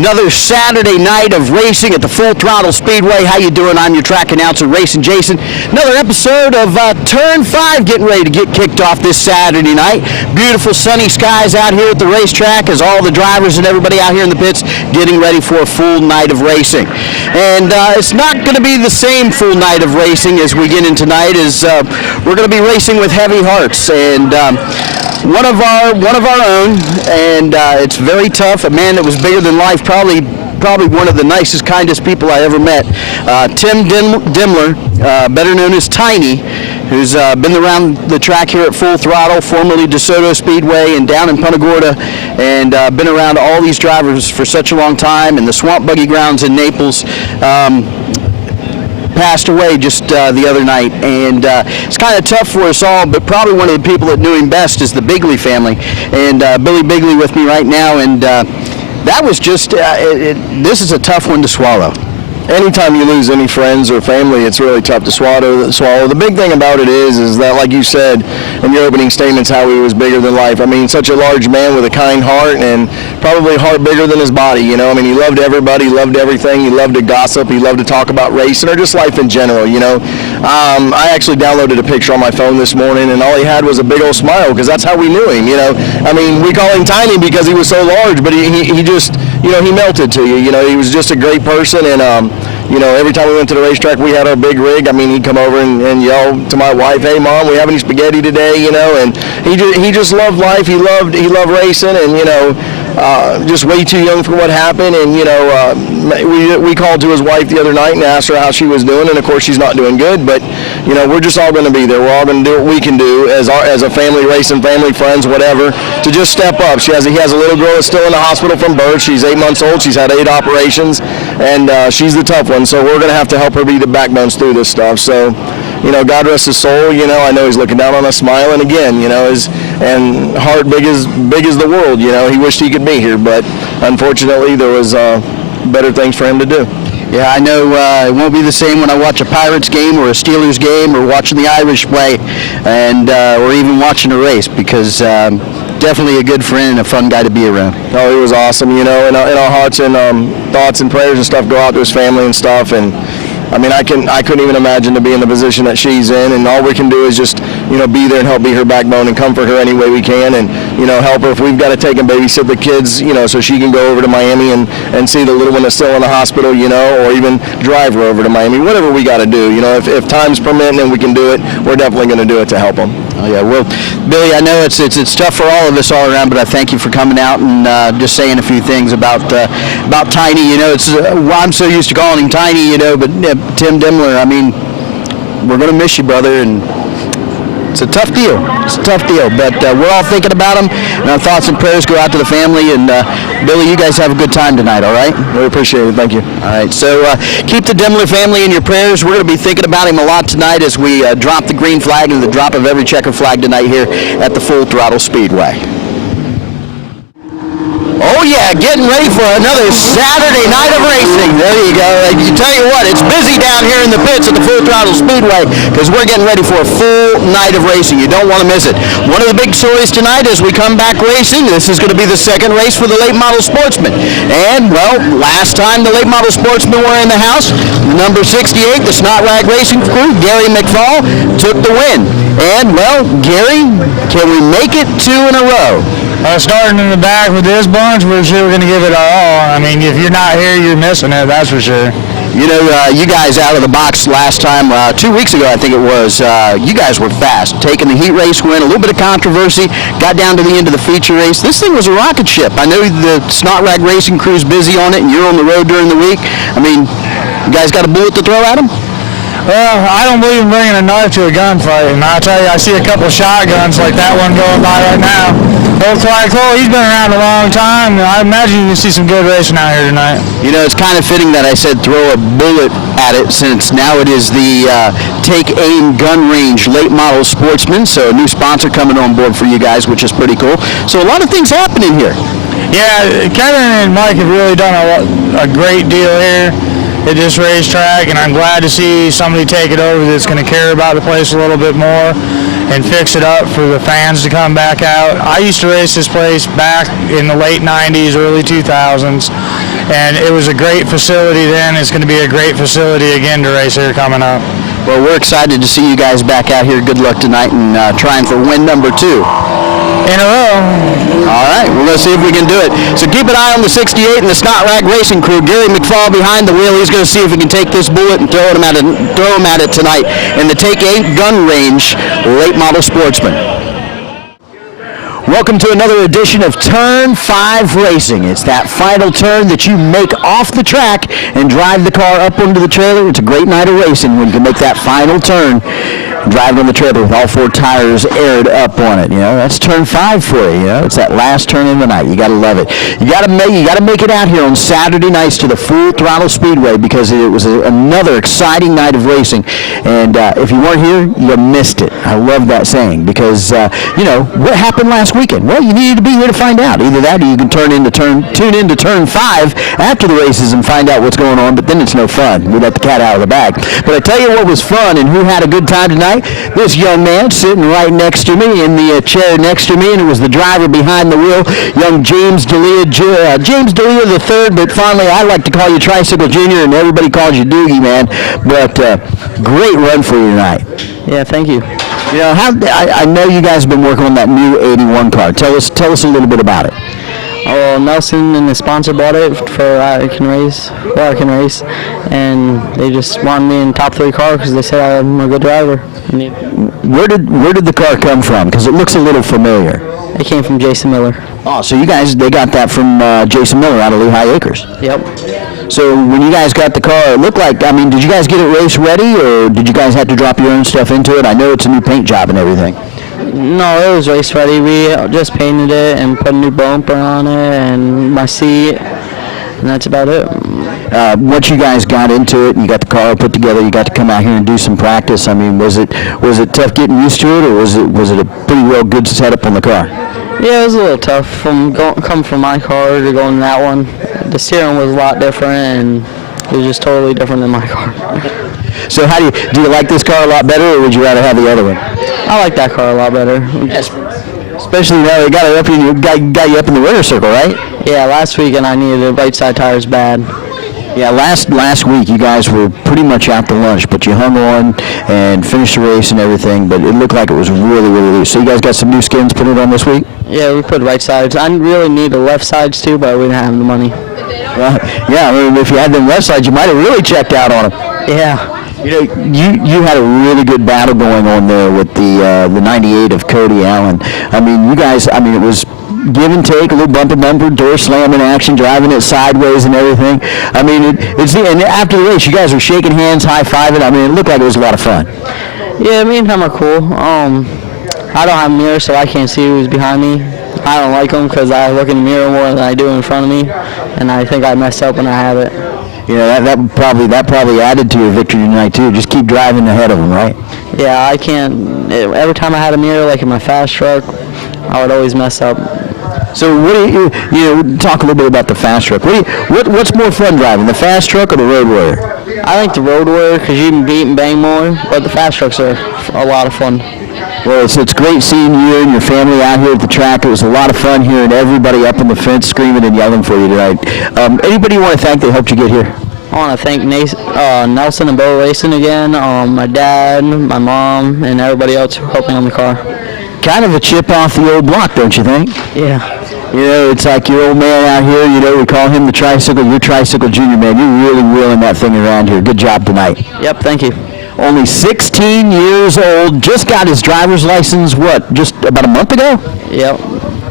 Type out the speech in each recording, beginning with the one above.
Another Saturday night of racing at the Full Throttle Speedway. How you doing? I'm your track announcer, Racing Jason. Another episode of Turn 5 getting ready to get kicked off this Saturday night. Beautiful sunny skies out here at the racetrack as all the drivers and everybody out here in the pits getting ready for a full night of racing. And it's not going to be the same full night of racing as we get in tonight, as we're going to be racing with heavy hearts. And one of our own, and it's very tough. A man that was bigger than life, probably one of the nicest, kindest people I ever met. Tim Demler, better known as Tiny, who's been around the track here at Full Throttle, formerly DeSoto Speedway and down in Punta Gorda, and been around all these drivers for such a long time, and the Swamp Buggy Grounds in Naples. Passed away just the other night, and it's kind of tough for us all, but probably one of the people that knew him best is the Bigley family, and Billy Bigley with me right now, and that was just, this is a tough one to swallow. Anytime you lose any friends or family, it's really tough to swallow. The big thing about it is that, like you said in your opening statements, how he was bigger than life. I mean, such a large man with a kind heart, and probably a heart bigger than his body, you know. I mean, he loved everybody, he loved everything, he loved to gossip, he loved to talk about racing or just life in general, you know. I actually downloaded a picture on my phone this morning, and all he had was a big old smile, because that's how we knew him, you know. I mean, we call him Tiny because he was so large, but he just, you know, he melted to you. You know, he was just a great person, and you know, every time we went to the racetrack, we had our big rig. I mean, he'd come over and yell to my wife, "Hey, Mom, we have any spaghetti today?" You know, and he just loved life. He loved racing, and you know, just way too young for what happened. And you know, we called to his wife the other night and asked her how she was doing, and of course, she's not doing good. But you know, we're just all going to be there. We're all going to do what we can do as a family, racing family, friends, whatever, to just step up. He has a little girl that's still in the hospital from birth. She's 8 months old. She's had 8 operations, and she's the tough one. So we're going to have to help her be the backbones through this stuff. So, you know, God rest his soul. You know, I know he's looking down on us, smiling again. You know, and heart big as the world. You know, he wished he could be here, but unfortunately, there was better things for him to do. Yeah, I know it won't be the same when I watch a Pirates game or a Steelers game or watching the Irish play, and or even watching a race, because definitely a good friend and a fun guy to be around. Oh, he was awesome, you know, and our hearts and thoughts and prayers and stuff go out to his family and stuff. And I mean, I couldn't even imagine to be in the position that she's in, and all we can do is just, you know, be there and help be her backbone and comfort her any way we can, and, you know, help her if we've got to take and babysit the kids, you know, so she can go over to Miami and see the little one that's still in the hospital, you know, or even drive her over to Miami, whatever we got to do, you know, if time's permitting and we can do it, we're definitely going to do it to help them. Oh yeah, well, Billy, I know it's tough for all of us all around, but I thank you for coming out and just saying a few things about Tiny. You know, it's I'm so used to calling him Tiny, you know, but Tim Demler, I mean, we're going to miss you, brother, and it's a tough deal. It's a tough deal, but we're all thinking about him, and our thoughts and prayers go out to the family. And Billy, you guys have a good time tonight, all right? We appreciate it. Thank you. All right, so keep the Demler family in your prayers. We're going to be thinking about him a lot tonight as we drop the green flag and the drop of every checker flag tonight here at the Full Throttle Speedway. Oh yeah, getting ready for another Saturday night of racing. There you go. You tell you what, it's busy down here in the pits at the Full Throttle Speedway, because we're getting ready for a full night of racing. You don't want to miss it. One of the big stories tonight as we come back racing, this is going to be the second race for the late model Sportsman. And, well, last time the late model Sportsmen were in the house, number 68, the Snot Rag Racing crew, Gary McFall, took the win. And, well, Gary, can we make it 2 in a row? Starting in the back with this bunch, we're sure we're going to give it our all. I mean, if you're not here, you're missing it, that's for sure. You know, you guys out of the box last time, 2 weeks ago I think it was, you guys were fast, taking the heat race win, a little bit of controversy, got down to the end of the feature race. This thing was a rocket ship. I know the Snot Rag Racing crew's busy on it, and you're on the road during the week. I mean, you guys got a bullet to throw at them? Well, I don't believe in bringing a knife to a gunfight, and I'll tell you, I see a couple shotguns like that one going by right now. Old Clyde Cole, he's been around a long time, and I imagine you can see some good racing out here tonight. You know, it's kind of fitting that I said throw a bullet at it, since now it is the Take Aim Gun Range Late Model Sportsman, so a new sponsor coming on board for you guys, which is pretty cool. So a lot of things happening here. Yeah, Kevin and Mike have really done a great deal here at this racetrack, and I'm glad to see somebody take it over that's going to care about the place a little bit more and fix it up for the fans to come back out. I used to race this place back in the late 90s, early 2000s, and it was a great facility then. It's going to be a great facility again to race here coming up. Well, we're excited to see you guys back out here. Good luck tonight and trying for win number 2. In a row. All right, we're going to see if we can do it. So keep an eye on the 68 and the Scott Rag Racing crew. Gary McFall behind the wheel. He's going to see if he can take this bullet and throw him at it tonight in the Take 8 gun range late model Sportsman. Welcome to another edition of Turn 5 Racing. It's that final turn that you make off the track and drive the car up onto the trailer. It's a great night of racing when you can make that final turn. Drive on the trailer with all 4 tires aired up on it. You know, that's turn 5 for you. You know, it's that last turn of the night. You got to love it. You got to make it out here on Saturday nights to the Full Throttle Speedway because it was another exciting night of racing. And if you weren't here, you missed it. I love that saying because you know what happened last weekend. Well, you needed to be here to find out. Either that, or you can tune into turn 5 after the races and find out what's going on. But then it's no fun. We let the cat out of the bag. But I tell you what was fun and who had a good time tonight. This young man sitting right next to me in the chair next to me, and it was the driver behind the wheel, young James Delia, James Delia the third, but fondly I like to call you Tricycle Junior, and everybody calls you Doogie, man. But great run for you tonight. Yeah, thank you. You know, I know you guys have been working on that new 81 car. Tell us a little bit about it. Well, Nelson and the sponsor bought it for I Can Race, and they just wanted me in top 3 car because they said I'm a good driver. Where did the car come from? Because it looks a little familiar. It came from Jason Miller. Oh, so they got that from Jason Miller out of Lehigh Acres. Yep. So when you guys got the car, it looked like, I mean, did you guys get it race ready, or did you guys have to drop your own stuff into it? I know it's a new paint job and everything. No, it was race ready. We just painted it and put a new bumper on it and my seat, and that's about it. Once you guys got into it and you got the car put together, you got to come out here and do some practice. I mean, was it tough getting used to it, or was it a pretty well good setup on the car? Yeah, it was a little tough coming from my car to going to that one. The steering was a lot different, and it was just totally different than my car. So do you like this car a lot better, or would you rather have the other one? I like that car a lot better. Yes. Especially now they got you up in the winner circle, right? Yeah, last weekend I needed the right side tires bad. Yeah, last week you guys were pretty much out to lunch, but you hung on and finished the race and everything, but it looked like it was really, really loose. So you guys got some new skins put it on this week? Yeah, we put right sides. I really need the left sides too, but we didn't have the money. Yeah, I mean, if you had them left sides, you might have really checked out on them. Yeah. You know, you had a really good battle going on there with the 98 of Cody Allen. I mean, you guys, I mean, it was give and take, a little bumper, door slamming action, driving it sideways and everything. I mean, and after the race, you guys were shaking hands, high-fiving. I mean, it looked like it was a lot of fun. Yeah, me and him are cool. I don't have a mirror, so I can't see who's behind me. I don't like them because I look in the mirror more than I do in front of me, and I think I mess up when I have it. You know, that probably added to your victory tonight too. Just keep driving ahead of them, right? Yeah, I can't. Every time I had a mirror, like in my fast truck, I would always mess up. So what do you talk a little bit about the fast truck. What's more fun driving, the fast truck or the Road Warrior? I like the Road Warrior because you can beat and bang more, but the fast trucks are a lot of fun. Well, it's great seeing you and your family out here at the track. It was a lot of fun hearing everybody up on the fence screaming and yelling for you tonight. Anybody you want to thank that helped you get here? I want to thank Nelson and Bo Racing again, my dad, my mom, and everybody else helping on the car. Kind of a chip off the old block, don't you think? Yeah. You know, it's like your old man out here, you know, we call him the Tricycle, you're Tricycle Junior, man. You're really wheeling that thing around here. Good job tonight. Yep, thank you. Only 16 years old, just got his driver's license, just about a month ago? Yep.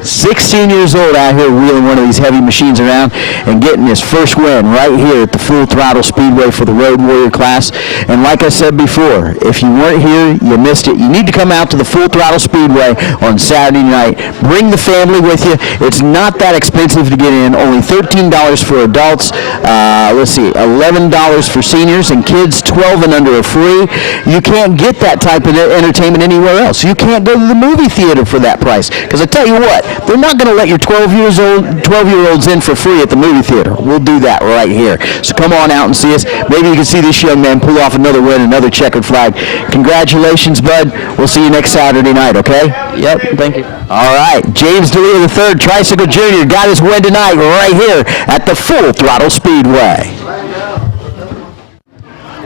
16 years old out here wheeling one of these heavy machines around and getting his first win right here at the Full Throttle Speedway for the Road Warrior class. And like I said before, if you weren't here, you missed it. You need to come out to the Full Throttle Speedway on Saturday night. Bring the family with you. It's not that expensive to get in. Only $13 for adults. $11 for seniors, and kids 12 and under are free. pay. You can't get that type of entertainment anywhere else. You can't go to the movie theater for that price. Because I tell you what, they're not going to let your 12-year-olds in for free at the movie theater. We'll do that right here. So come on out and see us. Maybe you can see this young man pull off another win, another checkered flag. Congratulations, bud. We'll see you next Saturday night, okay? Yep, thank you. All right, James Delia III, Tricycle Junior, got his win tonight right here at the Full Throttle Speedway.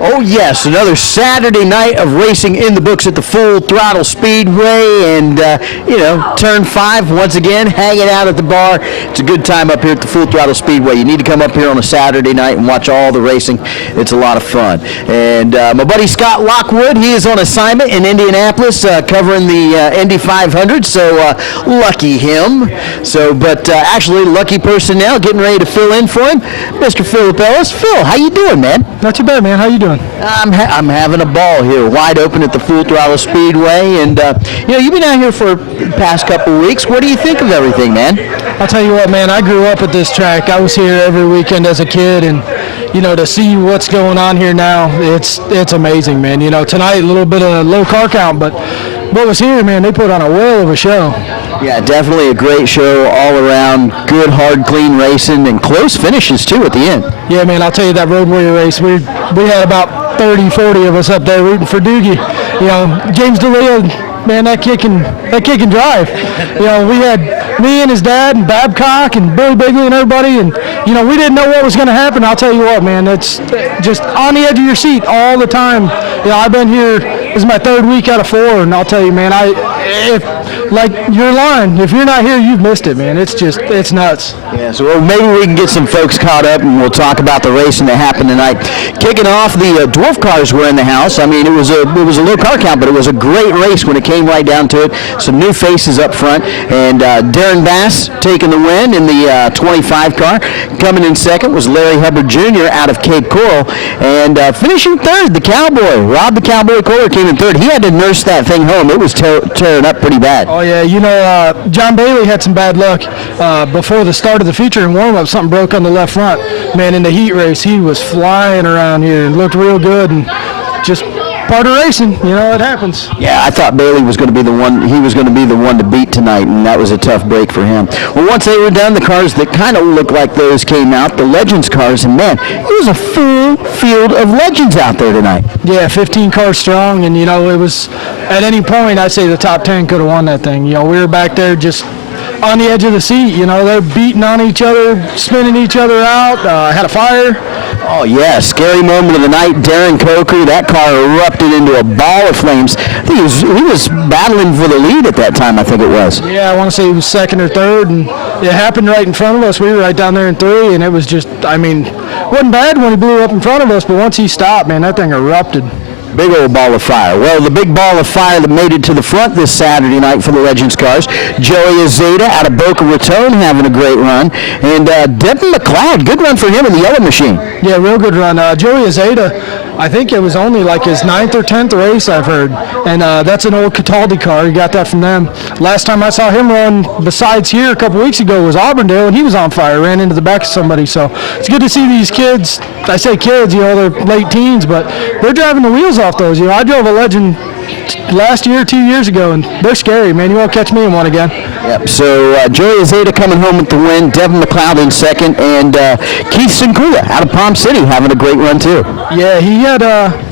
Oh yes, another Saturday night of racing in the books at the Full Throttle Speedway, and Turn 5 once again hanging out at the bar. It's a good time up here at the Full Throttle Speedway. You need to come up here on a Saturday night and watch all the racing. It's a lot of fun. And my buddy Scott Lockwood, he is on assignment in Indianapolis covering the Indy 500. So lucky him. But actually, lucky person now, getting ready to fill in for him, Mr. Philip Ellis. Phil, how you doing, man? Not too bad, man. How you doing? I'm having a ball here, wide open at the Full Throttle Speedway, and you've been out here for the past couple of weeks. What do you think of everything, man? I'll tell you what, man. I grew up at this track. I was here every weekend as a kid, and to see what's going on here now, it's amazing, man. Tonight a little bit of low car count, but what was here, man, they put on a whale of a show. Yeah, definitely a great show all around. Good, hard, clean racing, and close finishes too at the end. Yeah, man, I'll tell you that Road Warrior race, we had about 30, 40 of us up there rooting for Doogie. James Delia, man, that kid can drive. We had me and his dad and Babcock and Billy Bigley and everybody, and we didn't know what was going to happen. I'll tell you what, man, it's just on the edge of your seat all the time. I've been here, this is my third week out of 4, and I'll tell you, man, you're lying. If you're not here, you've missed it, man. It's nuts. Yeah, so maybe we can get some folks caught up, and we'll talk about the racing that happened tonight. Kicking off, the Dwarf cars were in the house. I mean, it was a low car count, but it was a great race when it came right down to it. Some new faces up front, and Darren Bass taking the win in the 25 car. Coming in second was Larry Hubbard Jr. out of Cape Coral, and finishing third, the Cowboy. Rob the Cowboy Kohler came in third. He had to nurse that thing home. It was tearing up pretty bad. Oh, yeah. John Bailey had some bad luck before the start of the feature and warm-up. Something broke on the left front. Man, in the heat race, he was flying around here and looked real good, and just part of racing. It happens. Yeah, I thought Bailey was going to be the one. He was going to be the one to beat tonight, and that was a tough break for him. Well, once they were done, the cars that kind of looked like those came out, the Legends cars, and man, it was a full field of Legends out there tonight. Yeah, 15 cars strong, and it was at any point I'd say the top 10 could have won that thing. We were back there just on the edge of the seat. They're beating on each other, spinning each other out. Had a fire. Oh, yeah, scary moment of the night. Darren Coker, that car erupted into a ball of flames. I think he was battling for the lead at that time, I think it was. Yeah, I want to say he was second or third, and it happened right in front of us. We were right down there in 3, and it was just, wasn't bad when he blew up in front of us, but once he stopped, man, that thing erupted. Big old ball of fire. Well, the big ball of fire that made it to the front this Saturday night for the Legends cars, Joey Azeda out of Boca Raton having a great run, and Devin McLeod, good run for him in the yellow machine. Yeah, real good run. Joey Azeda, I think it was only like his 9th or 10th race I've heard, and that's an old Cataldi car. He got that from them. Last time I saw him run, besides here a couple weeks ago, was Auburndale, and he was on fire, ran into the back of somebody. So it's good to see these kids. I say kids, they're late teens, but they're driving the wheels off those. I drove a Legend last year, 2 years ago, and they're scary, man. You won't catch me in one again. Yep. So Joey Azeda coming home with the win, Devin McLeod in second, and Keith Sincula out of Palm City having a great run too. Yeah, he had,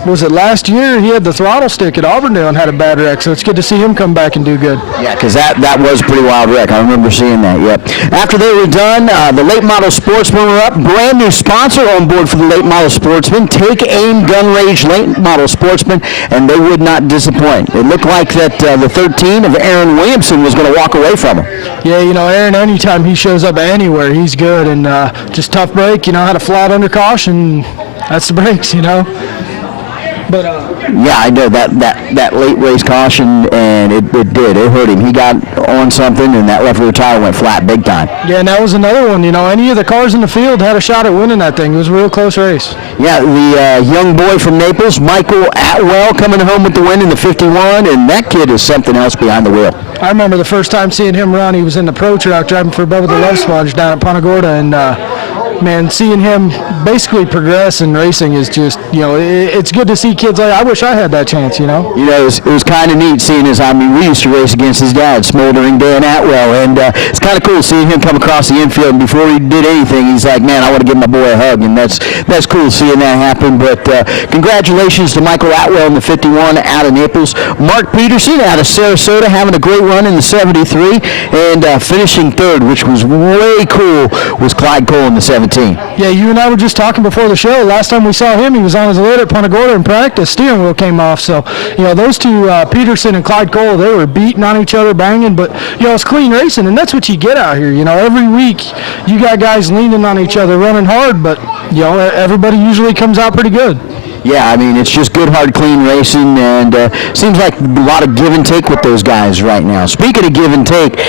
was it last year? He had the throttle stick at Auburndale and had a bad wreck, so it's good to see him come back and do good. Yeah, because that was a pretty wild wreck. I remember seeing that, yep. After they were done, the late model Sportsman were up. Brand new sponsor on board for the late model Sportsman. Take Aim Gun Range late model Sportsman, and they would not disappoint. It looked like that the 13 of Aaron Williamson was going to walk away from him. Yeah, Aaron, anytime he shows up anywhere, he's good, and just tough break, had a flat under caution. That's the brakes, But yeah, I know that late race caution, and it did. It hurt him. He got on something, and that left rear tire went flat big time. Yeah, and that was another one. Any of the cars in the field had a shot at winning that thing. It was a real close race. Yeah, the young boy from Naples, Michael Atwell, coming home with the win in the 51, and that kid is something else behind the wheel. I remember the first time seeing him run, he was in the Pro Truck driving for Bubba the Love Sponge down at Punta Gorda, and man, seeing him basically progress in racing is just, it's good to see kids like, I wish I had that chance, You know, it was kind of neat seeing his, we used to race against his dad, Smoldering Dan Atwell, and it's kind of cool seeing him come across the infield, and before he did anything, he's like, man, I want to give my boy a hug, and that's cool seeing that happen. But congratulations to Michael Atwell in the 51 out of Naples. Mark Peterson out of Sarasota having a great run in the 73, and finishing third, which was way cool, was Clyde Cole in the 17. Yeah, you and I were just talking before the show. Last time we saw him, he was on his lid at Punta Gorda in practice. Steering wheel came off. So, those two, Peterson and Clyde Cole, they were beating on each other, banging. But, it's clean racing, and that's what you get out here. Every week you got guys leaning on each other, running hard, but, everybody usually comes out pretty good. Yeah, it's just good, hard, clean racing, and seems like a lot of give and take with those guys right now. Speaking of give and take,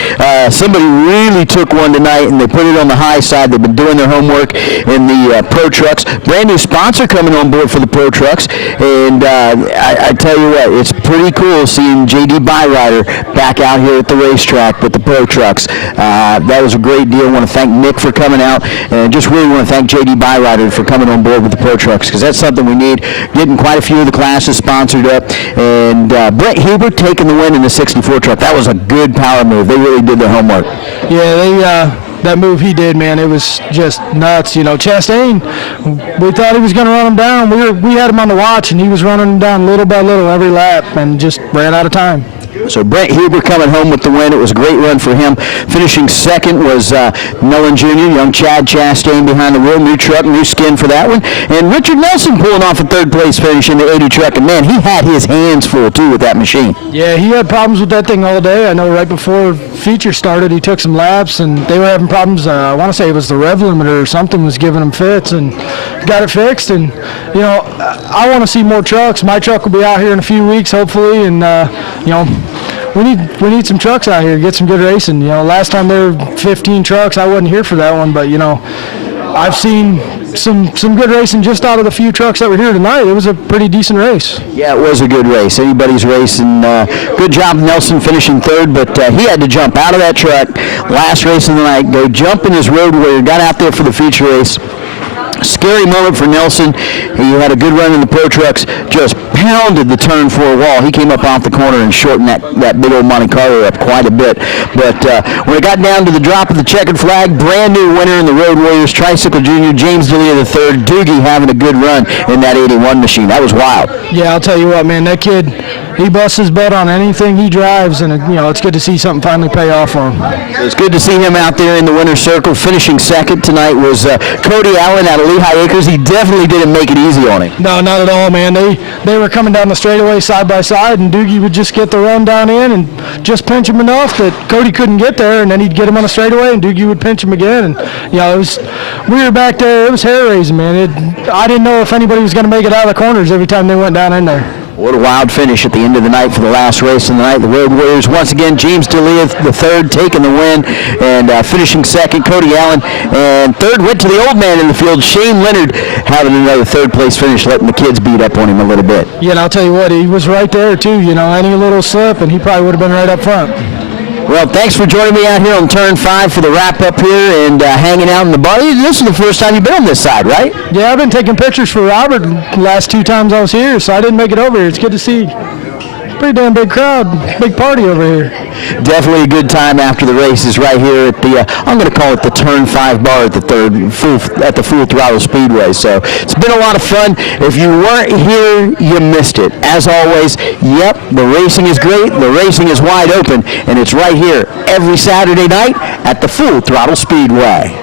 somebody really took one tonight, and they put it on the high side. They've been doing their homework in the Pro Trucks. Brand new sponsor coming on board for the Pro Trucks, and I tell you what, it's pretty cool seeing J.D. Byrider back out here at the racetrack with the Pro Trucks. That was a great deal. I want to thank Nick for coming out, and just really want to thank J.D. Byrider for coming on board with the Pro Trucks, because that's something we need. Getting quite a few of the classes sponsored up, and Brett Huber taking the win in the 64 truck. That was a good power move. They really did their homework. Yeah, that move he did, man, it was just nuts. Chastain, we thought he was going to run him down. We had him on the watch, and he was running him down little by little every lap, and just ran out of time. So Brent Huber coming home with the win. It was a great run for him. Finishing second was Mellon Jr., young Chad Chastain behind the wheel. New truck, new skin for that one. And Richard Nelson pulling off a third place finish in the 80 truck. And, man, he had his hands full, too, with that machine. Yeah, he had problems with that thing all day. I know right before feature started, he took some laps, and they were having problems. I want to say it was the rev limiter or something was giving him fits, and got it fixed. And, I want to see more trucks. My truck will be out here in a few weeks, hopefully, and, we need some trucks out here to get some good racing. Last time there were 15 trucks, I wasn't here for that one, but I've seen some good racing just out of the few trucks that were here tonight. It was a pretty decent race. Yeah, it was a good race. Anybody's race, and good job Nelson finishing third, but he had to jump out of that truck last race of the night, go jump in his road warrior, got out there for the feature race. Scary moment for Nelson. He had a good run in the Pro Trucks, just pounded the turn 4 wall. He came up off the corner and shortened that big old Monte Carlo up quite a bit. But when it got down to the drop of the checkered flag, brand new winner in the Road Warriors Tricycle Junior, James Delia III. Doogie having a good run in that 81 machine. That was wild. Yeah, I'll tell you what, man, that kid, he busts his butt on anything he drives, and it's good to see something finally pay off for him. So it's good to see him out there in the winner's circle. Finishing second tonight was Cody Allen out of Lehigh Acres. He definitely didn't make it easy on him. No, not at all, man. They were coming down the straightaway side by side, and Doogie would just get the run down in and just pinch him enough that Cody couldn't get there, and then he'd get him on the straightaway, and Doogie would pinch him again. And we were back there. It was hair raising, man. I didn't know if anybody was going to make it out of the corners every time they went down in there. What a wild finish at the end of the night for the last race of the night. The Road Warriors, once again, James Delia the third taking the win, and finishing second, Cody Allen. And third went to the old man in the field, Shane Leonard, having another third place finish, letting the kids beat up on him a little bit. Yeah, and I'll tell you what, he was right there too. Any little slip, and he probably would have been right up front. Well, thanks for joining me out here on Turn 5 for the wrap-up here and hanging out in the bar. This is the first time you've been on this side, right? Yeah, I've been taking pictures for Robert the last 2 times I was here, so I didn't make it over here. It's good to see. Pretty damn big crowd, big party over here. Definitely a good time after the races right here at the, I'm going to call it the Turn 5 bar at the Full Throttle Speedway. So it's been a lot of fun. If you weren't here, you missed it. As always, yep, the racing is great, the racing is wide open, and it's right here every Saturday night at the Full Throttle Speedway.